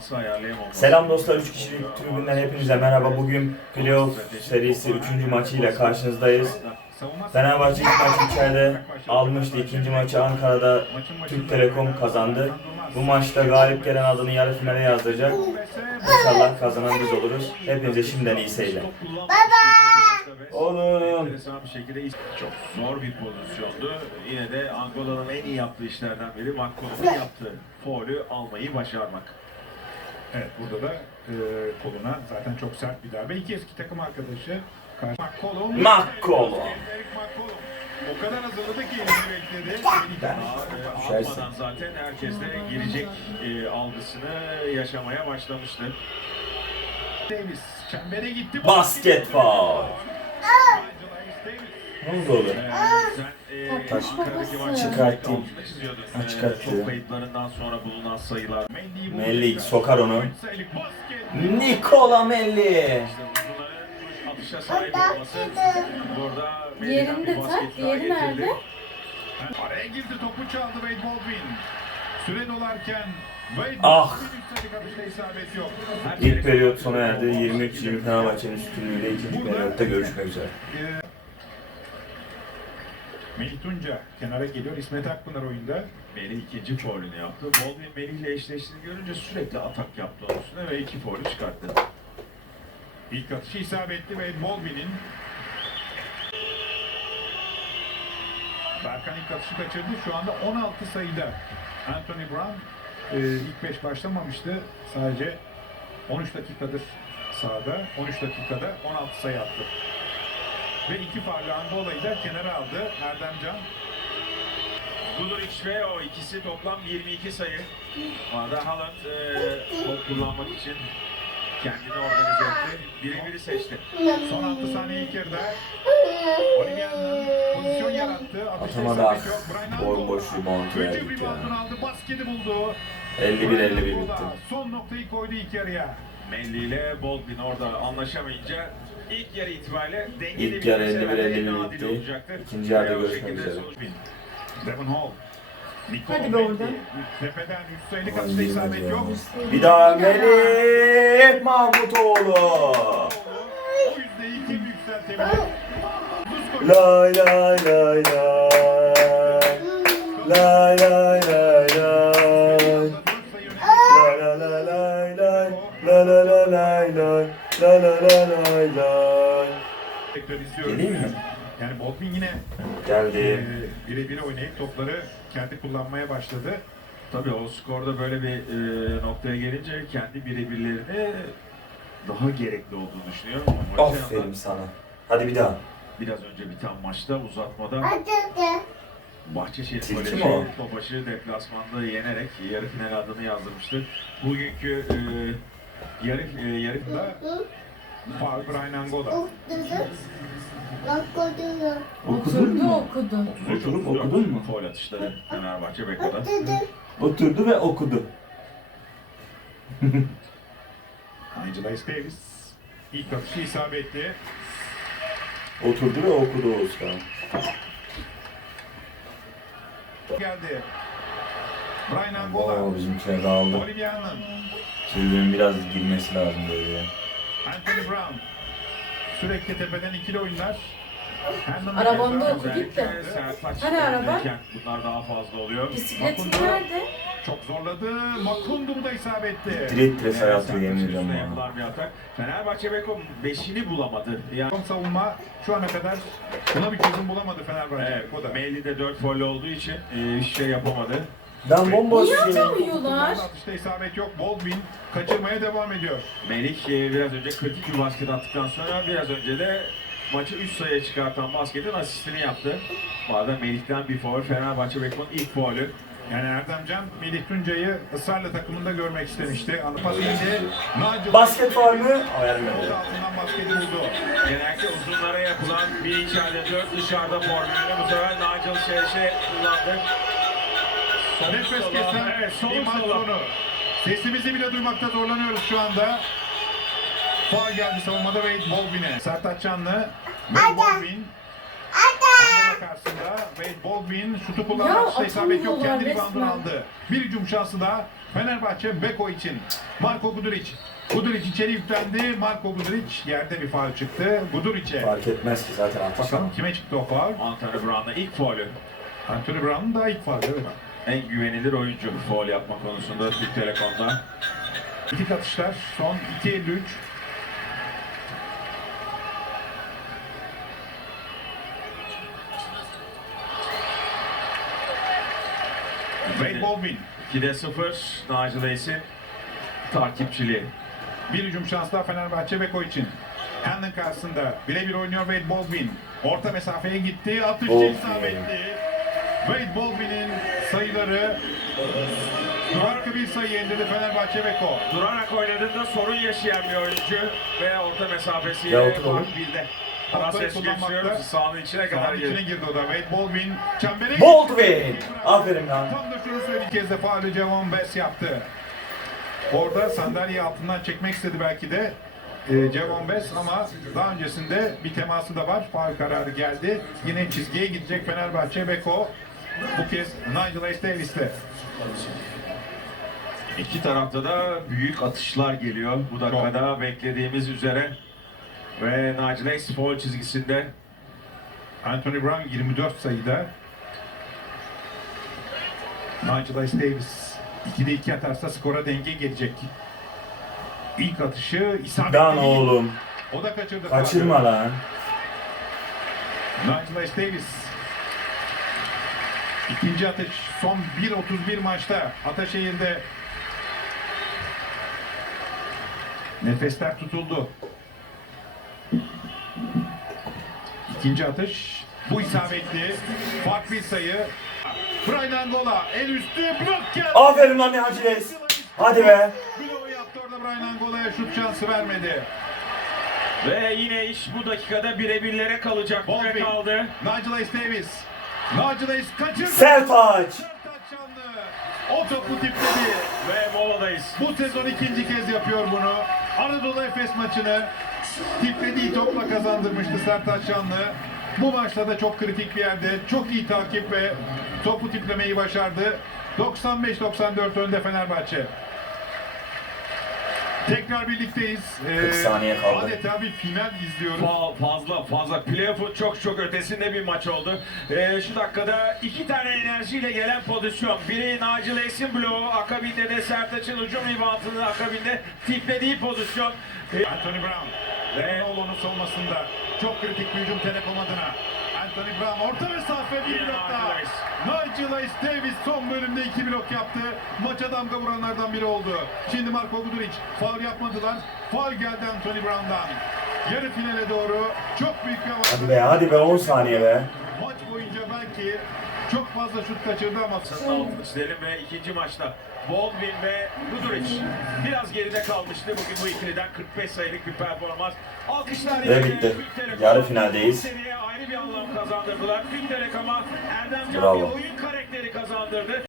Defansı ayarlayamaması. Selam dostlar 3 kişilik tribünden hepinize merhaba. Bugün playoff serisi 3. maçıyla karşınızdayız. Fenerbahçe ilk maçı içeride almıştı. İkinci maçı Ankara'da Türk Telekom kazandı. Bu maçta galip gelen adını yarı finale yazdıracak. İnşallah kazanan biz oluruz. Hepinize şimdiden iyi seyirler. Oğlum. Bir şekilde çok zor bir pozisyondu. Yine de Angola'nın en iyi yaptığı işlerden biri Makko'nun yaptığı faulü almayı başarmak. Evet burada da e, koluna zaten çok sert bir darbe. İki eski takım arkadaşı McCollum. McCollum. O kadar hazırladı ki elini bekledi. Ben- e. Almadan zaten herkes de girecek e, algısını yaşamaya başlamıştı. Davis çembere gitti. Basket foul. Davis. Ne oldu oğlum? E, Taş Çıkarttım. Ha, sonra bulunan sayılar. Melli, Mellik sokar onu. Nikola Melli. Atışa sahip olması burada Melli'den Diğerini de bir tak. Diğeri nerede? Araya girdi topu çaldı Wade Baldwin. Süre dolarken Wade Ah. Baldwin üstelik atışta isabet yok. İlk periyot sona erdi. 23-20 Fenerbahçe'nin üstünlüğüyle ikinci periyotta görüşmek üzere. Ee, Melih Tunca kenara geliyor. İsmet Akpınar oyunda. Melih ikinci faulünü yaptı. Baldwin Melih'le eşleştiğini görünce sürekli atak yaptı onun üstüne ve iki faulü çıkarttı. İlk atışı isabetli Wade Baldwin'in. Berkan ilk atışı kaçırdı. Şu anda 16 sayıda. Anthony Brown e, ilk 5 başlamamıştı. Sadece 13 dakikadır sahada. 13 dakikada 16 sayı attı. Ve iki farlı Angola'yı da kenara aldı Erdem Can. Guduric ve o ikisi toplam 22 sayı. Bu arada Haaland e, top kullanmak için kendini organize etti. Biri biri seçti. Son 6 saniye ilk yarıda. Olivia'nın pozisyon yarattı. Brian Bomboş Angola. rebound Üçüncü verdik ya. aldı. Basketi buldu. 51-51 Brian bitti. Son noktayı koydu ilk yarıya. Melli ile Baldwin orada anlaşamayınca ilk yarı itibariyle dengeli İlk yarı bir 51-51 adil bitti. olacaktır. İkinci yarıda görüşmek üzere. Devon Hall. Hadi be oradan. Tepeden 3 sayılık Aman atışta isabet yok. Bir daha Melih Mahmutoğlu. O yüzdeyi kim yükseltebilir? Lay lay lay lay. Lay lay lay lay. La la la lay lay. La la la lay lay. La la la lay lay. Tekrar izliyoruz. Geleyim mi? Yani Baldwin yine Geldi. e, birebir oynayıp topları kendi kullanmaya başladı. Tabii o skorda böyle bir e, noktaya gelince kendi birebirlerine daha gerekli olduğunu düşünüyorum. Ama Aferin yandan sana. Hadi bir daha. Biraz önce biten maçta uzatmada Bahçeşehir Tilki Koleji mi o? Topaş'ı deplasmanda yenerek yarı final adını yazdırmıştı. Bugünkü e, yarı e, yarı Da Faul Brian Angola. Oturdu okudu. Oturup okudun mu? Foul atışları Fenerbahçe Beko'da. Oturdu ve okudu. Angela Davis. İlk atışı isabetli. Oturdu ve okudu Oğuzhan. Geldi. Brian Angola. Oo bizimkiler dağıldı. Olivia'nın. Tribünün biraz girmesi lazım böyle. Anthony Brown. Sürekli tepeden ikili oyunlar. Okudu. Özellikle Gitti. Sertaç Hani araba? bunlar daha fazla oluyor. Bisikletin nerede? Çok zorladı. Makundu bu da isabetli. Dire dire sayı atıyor Sertaç'ın yemin ediyorum ya. yapılan bir atak. Fenerbahçe Beko 5'ini bulamadı. Yani savunma şu ana kadar buna bir çözüm bulamadı Fenerbahçe. Evet, o da. Melli de 4 foul olduğu için e, şey yapamadı. Ben bomboş Niye şey. atamıyorlar? Atışta isabet yok. Baldwin kaçırmaya devam ediyor. Melik e, biraz önce kritik bir basket attıktan sonra biraz önce de maçı 3 sayıya çıkartan basketin asistini yaptı. Bu arada Melik'ten bir foul. Fenerbahçe Beko'nun ilk faulü. Yani Erdemcan Melih Tuncay'ı ısrarla takımında görmek istemişti. Anıpas iyiydi. Nigel Basket var mı? Vermedi. Orta altından basket buldu. Genellikle uzunlara yapılan bir içeride 4 dışarıda formülünü bu sefer Nigel Şeşe kullandı. Nefes kesen evet, bir maç sonu. Sesimizi bile duymakta zorlanıyoruz şu anda. Faal geldi savunmada Wade Baldwin'e. Sertaç Canlı. Wade Baldwin. Karşısında Wade Baldwin şutu kullanmak isabet yok. Kendi resmen. aldı. Bir hücum şansı da Fenerbahçe Beko için. Marko Guduric. Guduric içeri yüklendi. Marko Guduric yerde bir faul çıktı. Guduric'e. Fark etmez ki zaten atış. Bakalım kime çıktı o faul? Anthony Brown'da ilk faulü. Anthony Brown'un da ilk faulü. Evet. En güvenilir oyuncu faul yapma konusunda Türk Telekom'da. İlk atışlar son 2.53. Wade Baldwin 2'de 0 Nigel Ace'in takipçiliği. bir hücum şansı daha Fenerbahçe Beko için. Hendon karşısında birebir oynuyor Wade Baldwin. Orta mesafeye gitti. Atışçı Baldwin. isabetli. Wade Baldwin'in sayıları Duvarkı bir sayı indirdi Fenerbahçe Beko. Durarak oynadığında sorun yaşayan bir oyuncu ve orta mesafesi Ya otur oğlum. fark bildi. Ses kullanmakta. Sahanın içine kadar Sahanın içine girdi. o da. Wade Baldwin çembere Baldwin! Aferin lan. Tam da şunu söyledi bir kez de faulü Javon Bess yaptı. Orada sandalyeyi altından çekmek istedi belki de e, Javon Bess ama daha öncesinde bir teması da var. Faul kararı geldi. Yine çizgiye gidecek Fenerbahçe Beko. Bu kez Nigel Ace Davis'te. İki tarafta da büyük atışlar geliyor. Bu dakikada beklediğimiz üzere. Ve Nigel Ace foul çizgisinde. Anthony Brown 24 sayıda. Nigel Ace Davis 2'de 2 atarsa skora denge gelecek. İlk atışı isabetli. Dan değil. oğlum. O da kaçırdı. Kaçırma lan. Nigel Ace Davis. İkinci atış son 1.31 maçta Ataşehir'de nefesler tutuldu. İkinci atış bu isabetli fark bir sayı. Brian Angola en üstü blok geldi. Aferin lan Hacı Reis. Hadi be. Bloğu yaptı orada Brian Angola'ya şut şansı vermedi. Ve yine iş bu dakikada birebirlere kalacak. Baldwin. kaldı. Nigel Davis. Ace kaçırdı. Sertaç O topu tipledi. Ve moladayız. Bu sezon ikinci kez yapıyor bunu. Anadolu Efes maçını tiplediği topla kazandırmıştı Sertaç Şanlı. Bu maçta da çok kritik bir yerde çok iyi takip ve topu tiplemeyi başardı. 95-94 önde Fenerbahçe. Tekrar birlikteyiz. Ee, 40 saniye kaldı. Adeta bir final izliyoruz. Fa- fazla fazla playoff'un çok çok ötesinde bir maç oldu. Ee, şu dakikada iki tane enerjiyle gelen pozisyon. Biri Nigel Ace'in bloğu, akabinde de Sertaç'ın hücum ribantının akabinde tiplediği pozisyon. Ee, Anthony Brown. Ve- Oğlu'nun savunmasında. Çok kritik bir hücum Telekom adına. Anthony Brown orta mesafe bir Yine blok daha. Nigel Nigel Ace Davis son bölümde iki blok yaptı. Maça damga vuranlardan biri oldu. Şimdi Marko Guduric. Faul yapmadılar. Faul geldi Anthony Brown'dan. Yarı finale doğru çok büyük bir avantaj. Hadi be hadi be 10 saniye be. Maç boyunca belki çok fazla şut kaçırdı ama Altını çizelim ve ikinci maçta Baldwin ve Guduric biraz geride kalmıştı. Bugün bu ikiliden 45 sayılık bir performans. Alkışlar Ve bitti. Yarı finaldeyiz. Ayrı bir anlam kazandırdılar. Türk Telekom'a Erdemcan Bravo. bir oyun karakteri kazandırdı.